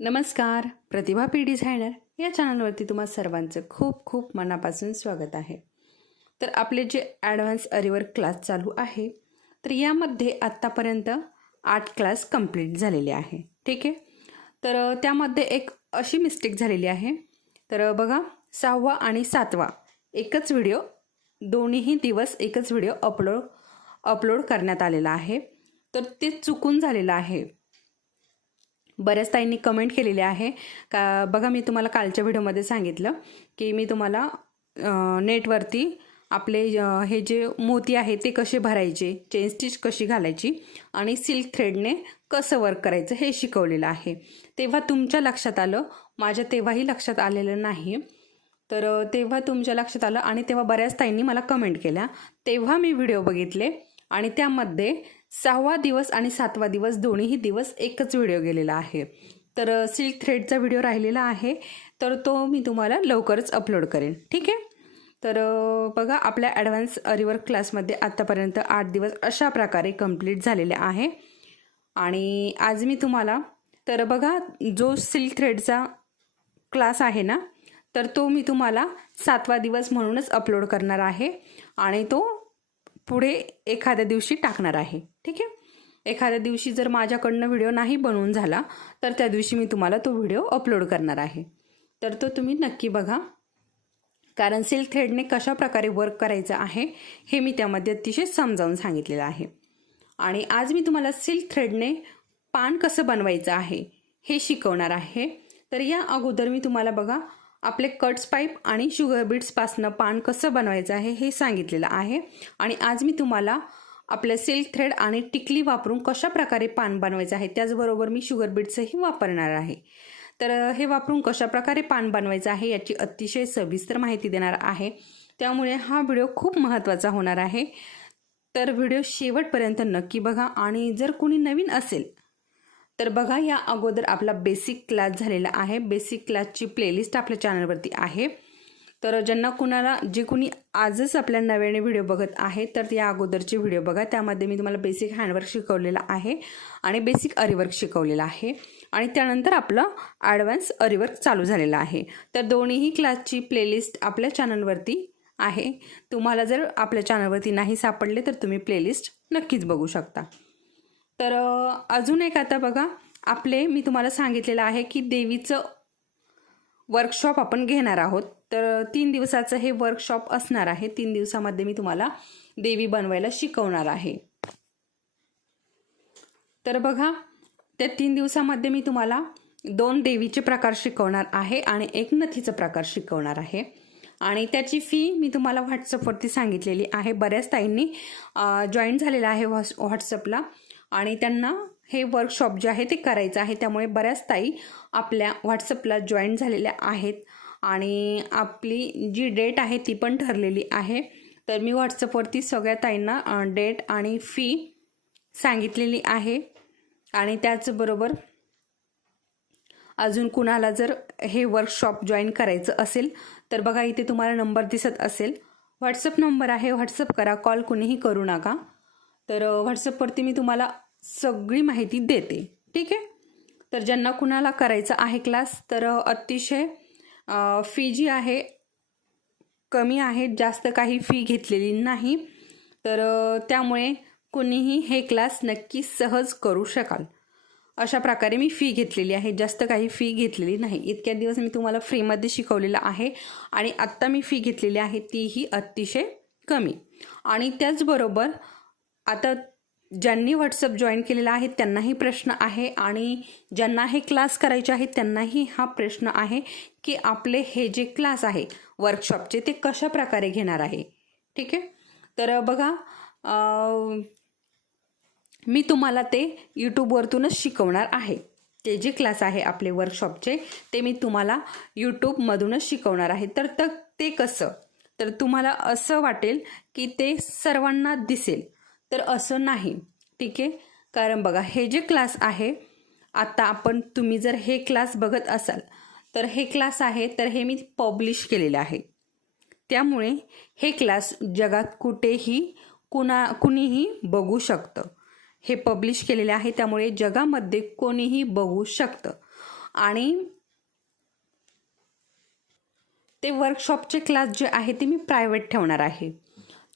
नमस्कार प्रतिभा P designer या चॅनलवरती तुम्हा सर्वांचं खूप खूप मनापासून स्वागत आहे. तर आपले जे ॲडव्हान्स अरिवर क्लास चालू आहे तर यामध्ये आत्तापर्यंत आठ क्लास कंप्लीट झालेले आहे. ठीक आहे? तर त्यामध्ये एक अशी मिस्टेक झालेली आहे. तर बघा सहावा आणि सातवा एकच व्हिडिओ दोन्हीही दिवस एकच व्हिडिओ अपलोड अपलोड करण्यात आलेला आहे. तर ते चुकून झालेलं आहे. बऱ्याच ताईंनी कमेंट केलेली आहे. का बघा मी तुम्हाला कालच्या व्हिडिओमध्ये सांगितलं की मी तुम्हाला नेटवरती आपले हे जे मोती आहे ते कसे भरायचे चेन स्टिच कशी घालायची आणि सिल्क थ्रेडने कसं वर्क करायचं हे शिकवलेलं आहे. तेव्हा तुमच्या लक्षात आलं माझ्या तेव्हाही लक्षात आलेलं नाही. तर तेव्हा तुमच्या लक्षात आलं आणि तेव्हा बऱ्याच ताईंनी मला कमेंट केल्या. तेव्हा मी व्हिडिओ बघितले आणि त्यामध्ये सहावा दिवस आणि सातवा दिवस दोन्हीही दिवस एकच व्हिडिओ गेलेला आहे. तर सिल्क थ्रेडचा व्हिडिओ राहिलेला आहे. तर तो मी तुम्हाला लवकरच अपलोड करेन. ठीक आहे? तर बघा आपल्या ॲडव्हान्स रिवर क्लासमध्ये आत्तापर्यंत आठ दिवस अशा प्रकारे कंप्लीट झालेले आहे. आणि आज मी तुम्हाला तर बघा जो सिल्क थ्रेडचा क्लास आहे ना तर तो मी तुम्हाला सातवा दिवस म्हणूनच अपलोड करणार आहे. आणि तो पुढे एखाद्या दिवशी टाकणार आहे. ठीक आहे? एखाद्या दिवशी जर माझ्याकडनं व्हिडिओ नाही बनवून झाला तर त्या दिवशी मी तुम्हाला तो व्हिडिओ अपलोड करणार आहे. तर तो तुम्ही नक्की बघा. कारण सिल्क थ्रेडने कशा प्रकारे वर्क करायचं आहे हे मी त्यामध्ये अतिशय समजावून सांगितलेलं आहे. आणि आज मी तुम्हाला सिल्क थ्रेडने पान कसं बनवायचं आहे हे शिकवणार आहे. तर या अगोदर मी तुम्हाला बघा आपले कट्स पाईप आणि शुगर बीट्सपासनं पान कसं बनवायचं आहे हे सांगितलेलं आहे. आणि आज मी तुम्हाला आपलं सिल्क थ्रेड आणि टिकली वापरून कशा प्रकारे पान बनवायचं आहे? त्याचबरोबर मी शुगर बीट्सही वापरणार आहे. तर हे वापरून कशा प्रकारे पान बनवायचं आहे याची अतिशय सविस्तर माहिती देणार आहे. त्यामुळे हा व्हिडिओ खूप महत्त्वाचा होणार आहे. तर व्हिडिओ शेवटपर्यंत नक्की बघा आणि जर कोणी नवीन असेल तर बघा या अगोदर आपला बेसिक क्लास झालेला आहे. बेसिक क्लासची प्लेलिस्ट आपल्या चॅनलवरती आहे. तर ज्यांना कुणाला जे कुणी आजच आपल्या नव्याने व्हिडिओ बघत आहे तर या अगोदरचे व्हिडिओ बघा. त्यामध्ये मी तुम्हाला बेसिक हँडवर्क शिकवलेलं आहे आणि बेसिक अरिवर्क शिकवलेलं आहे. आणि त्यानंतर आपलं ॲडव्हान्स अरिवर्क चालू झालेलं आहे. तर दोन्हीही क्लासची प्लेलिस्ट आपल्या चॅनलवरती आहे. तुम्हाला जर आपल्या चॅनलवरती नाही सापडले तर तुम्ही प्लेलिस्ट नक्कीच बघू शकता. तर अजून एक आता बघा. आपले मी तुम्हाला सांगितलेलं आहे की देवीचं वर्कशॉप आपण घेणार आहोत. तर तीन दिवसाचं हे वर्कशॉप असणार आहे. तीन दिवसामध्ये मी तुम्हाला देवी बनवायला शिकवणार आहे. तर बघा त्या तीन दिवसामध्ये मी तुम्हाला दोन देवीचे प्रकार शिकवणार आहे आणि एक नथीचा प्रकार शिकवणार आहे. आणि त्याची फी मी तुम्हाला व्हॉट्सअपवरती सांगितलेली आहे. बऱ्याच ताईंनी जॉईन झालेला आहे व्हॉट्स व्हॉट्सअपला आणि त्यांना हे वर्कशॉप जे आहे ते करायचं आहे. त्यामुळे बऱ्याच ताई आपल्या व्हॉट्सअपला जॉईन झालेल्या आहेत. आणि आपली जी डेट आहे ती पण ठरलेली आहे. तर मी व्हॉट्सअपवरती सगळ्या ताईंना डेट आणि फी सांगितलेली आहे. आणि त्याचबरोबर अजून कुणाला जर हे वर्कशॉप जॉईन करायचं असेल तर बघा इथे तुम्हाला नंबर दिसत असेल. व्हॉट्सअप नंबर आहे व्हॉट्सअप करा कॉल कुणीही करू नका. तर व्हॉट्सअपवरती मी तुम्हाला सगळी माहिती देते. ठीक आहे? तर ज्यांना कुणाला करायचं आहे क्लास तर अतिशय फी जी आहे कमी आहे जास्त काही फी घेतलेली नाही. तर त्यामुळे कुणीही हे क्लास नक्की सहज करू शकाल. अशा प्रकारे मी फी घेतलेली आहे. जास्त काही फी घेतलेली नाही. इतक्या दिवस मी तुम्हाला फ्रीमध्ये शिकवलेलं आहे आणि आत्ता मी फी घेतलेली आहे तीही अतिशय कमी. आणि त्याचबरोबर आता ज्यांनी व्हॉट्सअप जॉईन केलेला आहे त्यांनाही प्रश्न आहे आणि ज्यांना हे क्लास करायचे आहेत त्यांनाही हा प्रश्न आहे की आपले हे जे क्लास आहे वर्कशॉपचे ते कशा प्रकारे घेणार आहे. ठीक आहे? तर बघा मी तुम्हाला ते यूट्यूबवरतूनच शिकवणार आहे. ते जे क्लास आहे आपले वर्कशॉपचे ते मी तुम्हाला यूट्यूबमधूनच शिकवणार आहे. तर तर ते कसं? तर तुम्हाला असं वाटेल की ते सर्वांना दिसेल. तर असं नाही. ठीक आहे? कारण बघा हे जे क्लास आहे आता आपण तुम्ही जर हे क्लास बघत असाल तर हे क्लास आहे तर हे मी पब्लिश केलेले आहे. त्यामुळे हे क्लास जगात कुठेही कुणा कुणीही बघू शकतं. हे पब्लिश केलेले आहे त्यामुळे जगामध्ये कोणीही बघू शकतं. आणि ते वर्कशॉपचे क्लास जे आहे ते मी प्रायव्हेट ठेवणार आहे.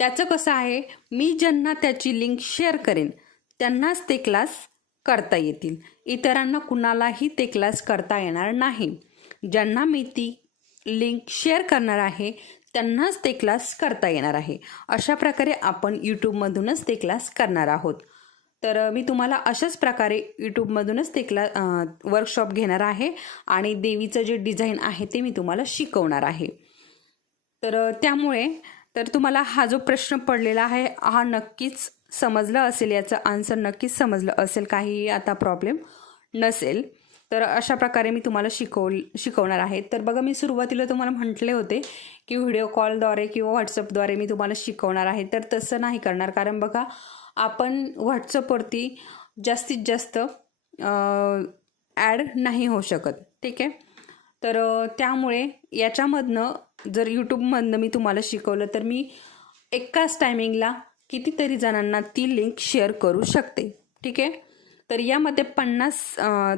त्याचं कसं आहे? मी ज्यांना त्याची लिंक शेअर करेन त्यांनाच ते क्लास करता येतील. इतरांना कुणालाही ते क्लास करता येणार नाही. ज्यांना मी ती लिंक शेअर करणार आहे त्यांनाच ते क्लास करता येणार आहे. अशा प्रकारे आपण यूट्यूबमधूनच ते क्लास करणार आहोत. तर मी तुम्हाला अशाच प्रकारे यूट्यूबमधूनच ते क्ला वर्कशॉप घेणार आहे आणि देवीचं जे डिझाईन आहे ते मी तुम्हाला शिकवणार आहे. तर त्यामुळे तर तुम्हाला हा जो प्रश्न पडलेला आहे हा नक्कीच समजलं असेल याचं आन्सर नक्कीच समजलं असेल काहीही आता प्रॉब्लेम नसेल. तर अशा प्रकारे मी तुम्हाला शिकव शिकवणार आहे. तर बघा मी सुरुवातीला तुम्हाला म्हटले होते की व्हिडिओ कॉलद्वारे किंवा व्हॉट्सअपद्वारे मी तुम्हाला शिकवणार आहे. तर तसं नाही करणार. कारण बघा आपण व्हॉट्सअपवरती जास्तीत जास्त ॲड नाही होऊ शकत. ठीक आहे? तर त्यामुळे याच्यामधनं जर यूट्यूबमधनं मी तुम्हाला शिकवलं तर मी एकाच टायमिंगला कितीतरी जणांना ती लिंक शेअर करू शकते. ठीक आहे? तर यामध्ये पन्नास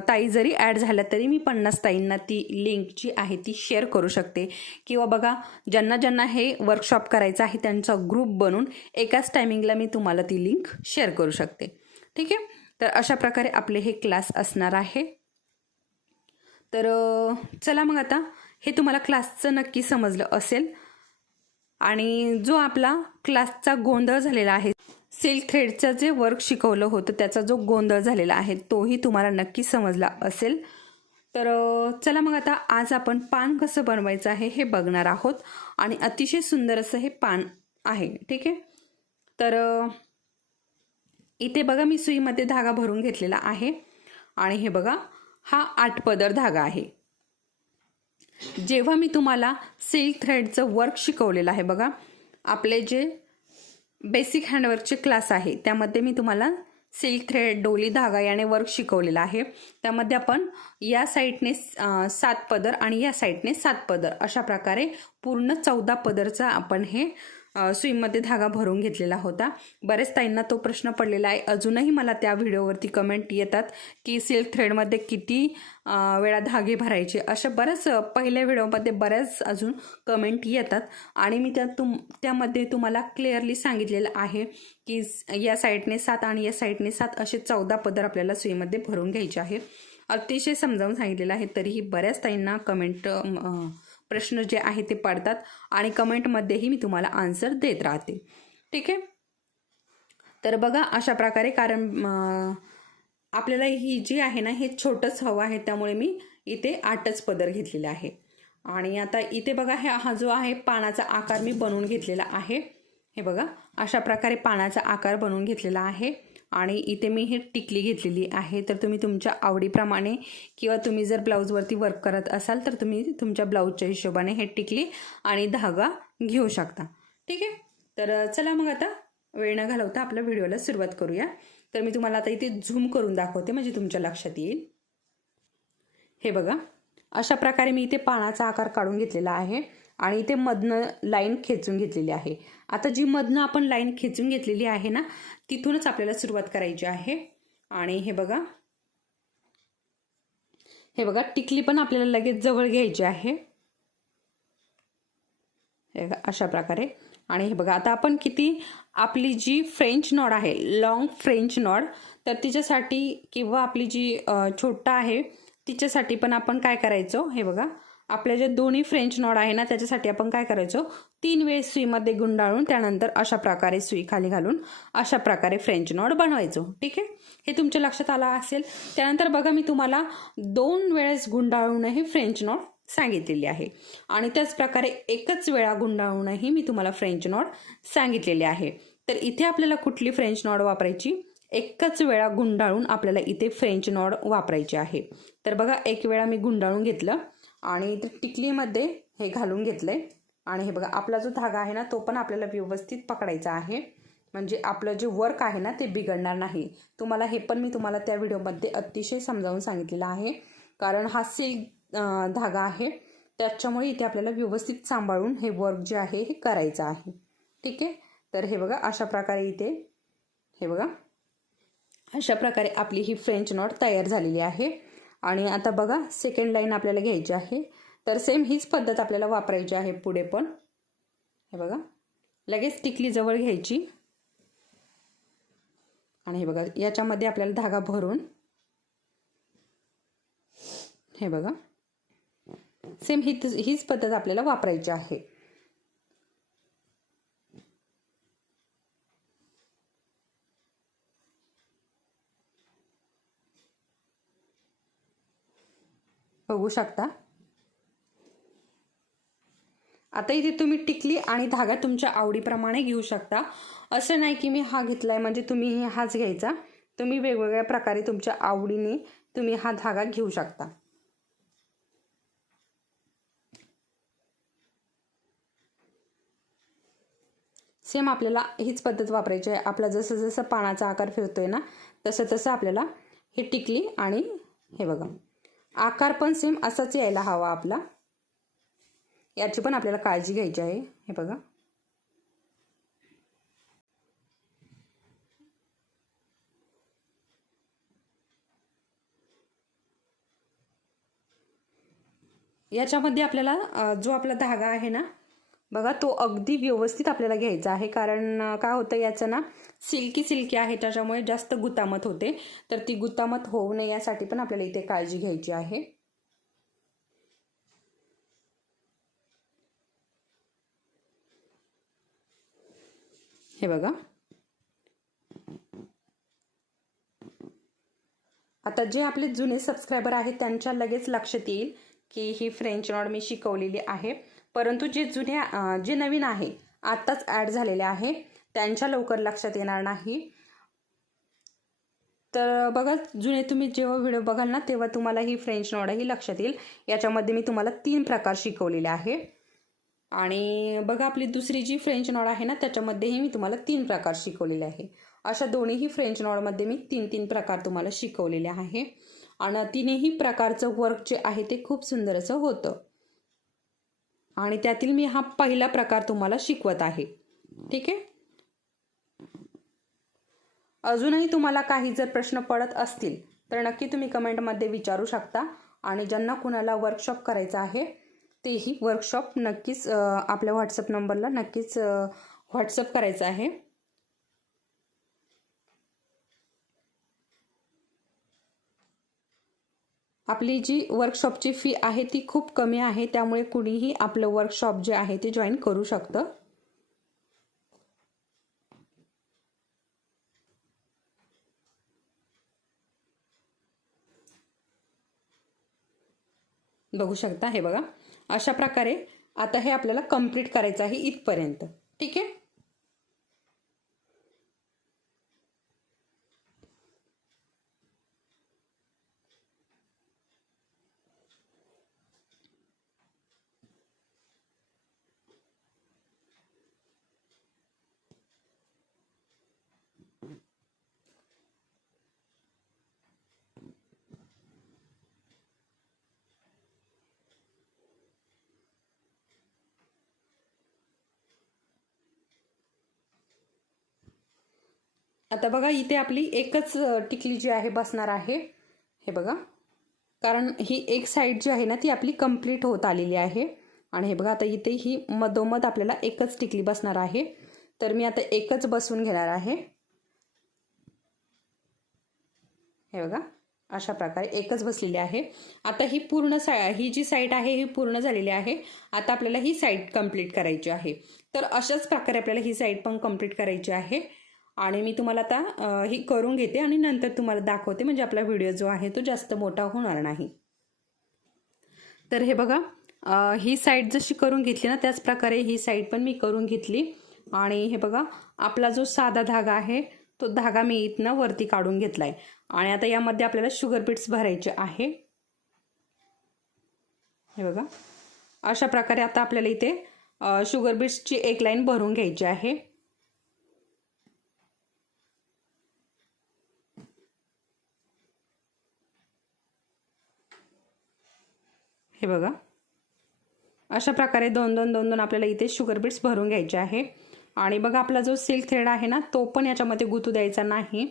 ताई जरी ॲड झाल्या तरी मी पन्नास ताईंना ती लिंक जी आहे ती शेअर करू शकते. किंवा बघा ज्यांना ज्यांना हे वर्कशॉप करायचं आहे त्यांचा ग्रुप बनवून एकाच टायमिंगला मी तुम्हाला ती लिंक शेअर करू शकते. ठीक आहे? तर अशा प्रकारे आपले हे क्लास असणार आहे. तर चला मग आता हे तुम्हाला क्लासचं नक्की समजलं असेल. आणि जो आपला क्लासचा गोंधळ झालेला आहे सिल्क थ्रेडचं जे वर्क शिकवलं होतं त्याचा जो गोंधळ झालेला आहे तोही तुम्हाला नक्की समजला असेल. तर चला मग आता आज आपण पान कसं बनवायचं आहे हे बघणार आहोत. आणि अतिशय सुंदर असं हे पान आहे ठीक आहे? तर इथे बघा मी सुईमध्ये धागा भरून घेतलेला आहे. आणि हे बघा हा आठ पदर धागा आहे. जेव्हा मी तुम्हाला सिल्क थ्रेडचं वर्क शिकवलेलं आहे बघा. आपले जे बेसिक हँडवर्कचे क्लास आहे त्यामध्ये मी तुम्हाला सिल्क थ्रेड डोली धागा याने वर्क शिकवलेला आहे. त्यामध्ये आपण या साईडने सात पदर आणि या साईडने सात पदर अशा प्रकारे पूर्ण चौदा पदरचा आपण हे सुईमध्ये धागा भरून घेतलेला होता. बरेच ताईंना तो प्रश्न पडलेला आहे. अजूनही मला त्या व्हिडिओवरती कमेंट येतात की सिल्क थ्रेडमध्ये किती वेळा धागे भरायचे? अशा बऱ्याच पहिल्या व्हिडिओमध्ये बऱ्याच अजून कमेंट येतात. आणि मी त्या तुम त्यामध्ये तुम्हाला क्लिअरली सांगितलेलं आहे की या साईडने सात आणि या साईडने सात असे चौदा पदर आपल्याला सुईमध्ये भरून घ्यायचे आहे अतिशय समजावून सांगितलेलं आहे. तरीही बऱ्याच ताईंना कमेंट प्रश्न जे आहे ते पडतात आणि कमेंटमध्येही मी तुम्हाला आन्सर देत राहते. ठीक आहे? तर बघा अशा प्रकारे कारण आपल्याला ही जी आहे ना हे छोटंच हवं आहे त्यामुळे मी इथे आठच पदर घेतलेले आहे. आणि आता इथे बघा हे हा जो आहे पानाचा आकार मी बनवून घेतलेला आहे. हे बघा अशा प्रकारे पानाचा आकार बनवून घेतलेला आहे. आणि इथे मी हे टिकली घेतलेली आहे. तर तुम्ही तुमच्या आवडीप्रमाणे किंवा तुम्ही जर ब्लाऊजवरती वर्क करत असाल तर तुम्ही तुमच्या ब्लाऊजच्या हिशोबाने हे टिकली आणि धागा घेऊ शकता. ठीक आहे? तर चला मग आता वेळ न घालवता आपल्या व्हिडिओला सुरुवात करूया. तर मी तुम्हाला आता इथे झूम करून दाखवते म्हणजे तुमच्या लक्षात येईल. हे बघा. अशा प्रकारे मी इथे पानाचा आकार काढून घेतलेला आहे. आणि इथे मधनं लाईन खेचून घेतलेली आहे. आता जी मधनं आपण लाईन खेचून घेतलेली आहे ना तिथूनच आपल्याला सुरुवात करायची आहे. आणि हे बघा. हे बघा टिकली पण आपल्याला लगेच जवळ घ्यायची आहे. हे बघा, अशा प्रकारे. आणि हे बघा आता आपण किती आपली जी फ्रेंच नॉड आहे लॉंग फ्रेंच नॉड तर तिच्यासाठी किंवा आपली जी छोटा आहे तिच्यासाठी पण आपण काय करायचो? हे बघा. आपल्या जे दोन्ही फ्रेंच नॉड आहे ना त्याच्यासाठी आपण काय करायचो? तीन वेळेस सुईमध्ये गुंडाळून त्यानंतर अशा प्रकारे सुई खाली घालून अशा प्रकारे फ्रेंच नॉड बनवायचो. ठीक आहे? हे तुमच्या लक्षात आलं असेल? त्यानंतर बघा मी तुम्हाला दोन वेळेस गुंडाळूनही फ्रेंच नॉड सांगितलेली आहे. आणि त्याच प्रकारे एकच वेळा गुंडाळूनही मी तुम्हाला फ्रेंच नॉड सांगितलेली आहे. तर इथे आपल्याला कुठली फ्रेंच नॉड वापरायची? एकच वेळा गुंडाळून आपल्याला इथे फ्रेंच नॉड वापरायची आहे. तर बघा एक वेळा मी गुंडाळून घेतलं. आणि इथे टिकलीमध्ये हे घालून घेतलं आहे आणि हे बघा आपला जो धागा आहे ना तो पण आपल्याला व्यवस्थित पकडायचा आहे. म्हणजे आपलं जे वर्क आहे ना ते बिघडणार नाही. तुम्हाला हे पण मी तुम्हाला त्या व्हिडिओमध्ये अतिशय समजावून सांगितलेलं आहे. कारण हा सिल्क धागा आहे. त्याच्यामुळे इथे आपल्याला व्यवस्थित सांभाळून हे वर्क जे आहे हे करायचं आहे. ठीक आहे? तर हे बघा अशा प्रकारे इथे हे बघा. अशा प्रकारे आपली ही फ्रेंच नॉट तयार झालेली आहे. आणि आता बघा सेकंड लाईन आपल्याला घ्यायची आहे. तर सेम हीच पद्धत आपल्याला वापरायची आहे पुढे पण. हे बघा लगेच टिकली जवळ घ्यायची. आणि हे बघा याच्यामध्ये आपल्याला धागा भरून. हे बघा सेम हीच हीच पद्धत आपल्याला वापरायची आहे. बघू शकता. आता इथे तुम्ही टिकली आणि धागा तुमच्या आवडीप्रमाणे घेऊ शकता. असं नाही की मी हा घेतलाय म्हणजे तुम्ही हाच घ्यायचा. तुम्ही वेगवेगळ्या प्रकारे तुमच्या आवडीने तुम्ही हा धागा घेऊ शकता. सेम आपल्याला हीच पद्धत वापरायची आहे. आपला जसं जसं पानाचा आकार फिरतोय ना तसं तसं आपल्याला हे टिकली आणि हे बघा. आकार पण सेम असाच यायला हवा आपला. याची पण आपल्याला काळजी घ्यायची आहे. हे बघा. याच्यामध्ये आपल्याला जो आपला धागा आहे ना बघा तो अगदी व्यवस्थित आपल्याला घ्यायचा आहे. कारण काय होतं याचं ना सिल्की सिल्की आहे त्याच्यामुळे जास्त गुतामत होते. तर ती गुतामत होऊ नये यासाठी पण आपल्याला इथे काळजी घ्यायची आहे. हे बघा. आता जे आपले जुने सबस्क्रायबर आहेत त्यांच्या लगेच लक्षात येईल की ही फ्रेंच नॉड मी शिकवलेली आहे. परंतु जे जुन्या जे नवीन आहे आत्ताच ॲड झालेले आहे त्यांच्या लवकर लक्षात येणार नाही. तर बघा जुने तुम्ही जेव्हा व्हिडिओ बघाल ना तेव्हा तुम्हाला ही फ्रेंच नॉडही लक्षात येईल. याच्यामध्ये मी तुम्हाला तीन प्रकार शिकवलेले आहे. आणि बघा आपली दुसरी जी फ्रेंच नॉड आहे ना त्याच्यामध्येही मी तुम्हाला तीन प्रकार शिकवलेले आहे. अशा दोन्हीही फ्रेंच नॉडमध्ये मी तीन तीन प्रकार तुम्हाला शिकवलेले आहे. आणि तिन्ही प्रकारचं वर्क जे आहे ते खूप सुंदर असं होतं. आणि त्यातील मी हा पहिला प्रकार तुम्हाला शिकवत आहे. ठीक आहे? अजूनही तुम्हाला काही जर प्रश्न पडत असतील तर नक्की तुम्ही कमेंटमध्ये विचारू शकता आणि ज्यांना कुणाला वर्कशॉप करायचा आहे तेही वर्कशॉप नक्कीच आपल्या व्हॉट्सअप नंबरला नक्कीच व्हॉट्सअप करायचं आहे. आपली जी वर्कशॉपची फी आहे ती खूप कमी आहे त्यामुळे कुणीही आपलं वर्कशॉप जे आहे ते जॉईन करू शकतं. बघू शकता हे बघा. अशा प्रकारे आता हे आपल्याला कंप्लीट करायचं आहे इथपर्यंत. ठीक आहे? आता बघा इथे आपली एकच टिकली जी आहे बसणार आहे. हे बघा. कारण ही एक साईड जी आहे ना ती आपली कंप्लीट होत आलेली आहे. आणि हे बघा आता इथे ही मधोमध आपल्याला एकच टिकली बसणार आहे. तर मी आता एकच बसवून घेणार आहे. हे बघा अशा प्रकारे एकच बसलेली आहे. आता ही पूर्ण सा ही जी साईड आहे ही पूर्ण झालेली आहे. आता आपल्याला ही साईड कंप्लीट करायची आहे. तर अशाच प्रकारे आपल्याला ही साईड पण कंप्लीट करायची आहे. आणि मी तुम्हाला आता ही करून घेते आणि नंतर तुम्हाला दाखवते. म्हणजे आपला व्हिडिओ जो आहे तो जास्त मोठा होणार नाही. तर हे बघा ही साईड जशी करून घेतली ना त्याच प्रकारे ही साईड पण मी करून घेतली. आणि हे बघा आपला जो साधा धागा आहे तो धागा मी इथनं वरती काढून घेतला आहे आणि आता यामध्ये आपल्याला शुगर बीट्स भरायचे आहे. हे बघा अशा प्रकारे आता आपल्याला इथे शुगर बीट्सची एक लाईन भरून घ्यायची आहे. हे बघा. अशा प्रकारे दोन दोन दोन दोन आपल्याला इथे शुगर बीट्स भरून घ्यायचे आहे. आणि बघा आपला जो सिल्क थ्रेड आहे ना तो पण याच्यामध्ये गुतू द्यायचा नाही.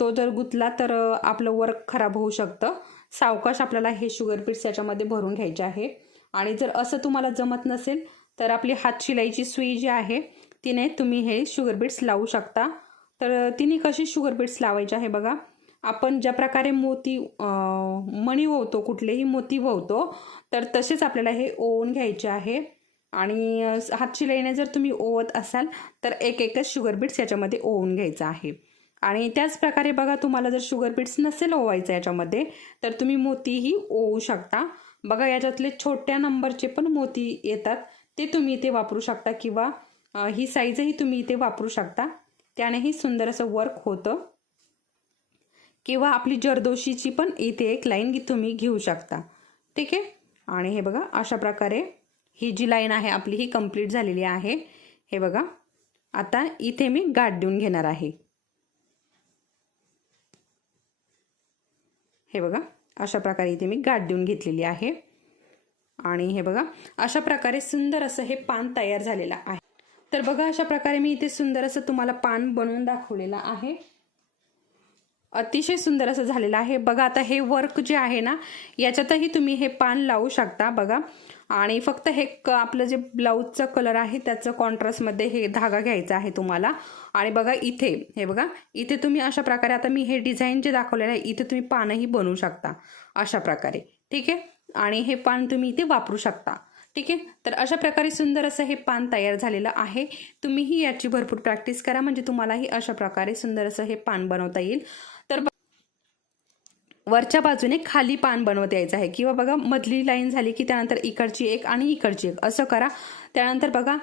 तो जर गुंतला तर आपलं वर्क खराब होऊ शकतं. सावकाश आपल्याला हे शुगर बीट्स याच्यामध्ये भरून घ्यायचे आहे. आणि जर असं तुम्हाला जमत नसेल तर आपली हात शिलाईची सुई जी आहे तिने तुम्ही हे शुगर बीट्स लावू शकता. तर तिने कशी शुगर बीट्स लावायचे आहे बघा. आपण ज्या प्रकारे मोती मणी ओवतो कुठलेही मोती ओवतो तर तसेच आपल्याला हे ओवून घ्यायचे आहे. आणि हात शिलाईने जर तुम्ही ओवत असाल तर एक एकच शुगर बीट्स याच्यामध्ये ओवून घ्यायचं आहे. आणि त्याच प्रकारे बघा तुम्हाला जर शुगर बीट्स नसेल ओवायचं याच्यामध्ये तर तुम्ही मोतीही ओवू शकता. बघा याच्यातले छोट्या नंबरचे पण मोती येतात. ते तुम्ही इथे वापरू शकता किंवा ही साईजही तुम्ही इथे वापरू शकता. त्यानेही सुंदर असं वर्क होतं. किंवा आपली जरदोशीची पण इथे एक लाईन तुम्ही घेऊ शकता. ठीक आहे? आणि हे बघा अशा प्रकारे ही जी लाईन आहे आपली ही कंप्लीट झालेली आहे. हे बघा आता इथे मी गाठ देऊन घेणार आहे. हे बघा अशा प्रकारे इथे मी गाठ देऊन घेतलेली आहे. आणि हे बघा अशा प्रकारे सुंदर असं हे पान तयार झालेलं आहे. तर बघा अशा प्रकारे मी इथे सुंदर असं तुम्हाला पान बनवून दाखवलेलं आहे. अतिशय सुंदर असं झालेलं आहे. बघा आता हे वर्क जे आहे ना याच्यातही तुम्ही हे पान लावू शकता बघा. आणि फक्त हे क आपलं जे ब्लाऊजचा कलर आहे त्याचं कॉन्ट्रास्टमध्ये हे धागा घ्यायचा आहे तुम्हाला. आणि बघा इथे हे बघा इथे तुम्ही अशा प्रकारे आता मी हे डिझाईन जे दाखवलेलं आहे इथे तुम्ही पानही बनवू शकता अशा प्रकारे. ठीक आहे? आणि हे पान तुम्ही इथे वापरू शकता. ठीक आहे? तर अशा प्रकारे सुंदर असं हे पान तयार झालेलं आहे. तुम्हीही याची भरपूर प्रॅक्टिस करा म्हणजे तुम्हालाही अशा प्रकारे सुंदर असं हे पान बनवता येईल. वरच्या बाजूने खाली पान बनवता यायचं आहे. किंवा बघा मधली लाईन झाली की त्यानंतर इकडची एक आणि इकडची एक. असं करा. त्यानंतर बघा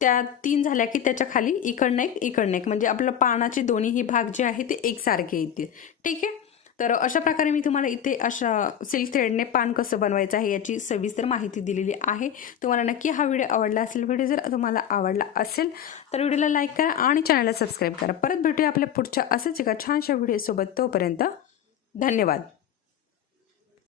त्या तीन झाल्या की त्याच्याखाली इकडनं एक इकडनं एक. म्हणजे आपलं पानाचे दोन्हीही भाग जे आहे ते एकसारखे येतील. ठीक आहे? तर अशा प्रकारे मी तुम्हाला इथे अशा सिल्क थ्रेडने पान कसं बनवायचं आहे याची सविस्तर माहिती दिलेली आहे. तुम्हाला नक्की हा व्हिडिओ आवडला असेल व्हिडिओ जर तुम्हाला आवडला असेल तर व्हिडिओला लाईक करा आणि चॅनलला सबस्क्राईब करा. परत भेटूया आपल्या पुढच्या असंच एका छानशा व्हिडिओसोबत. तोपर्यंत धन्यवाद.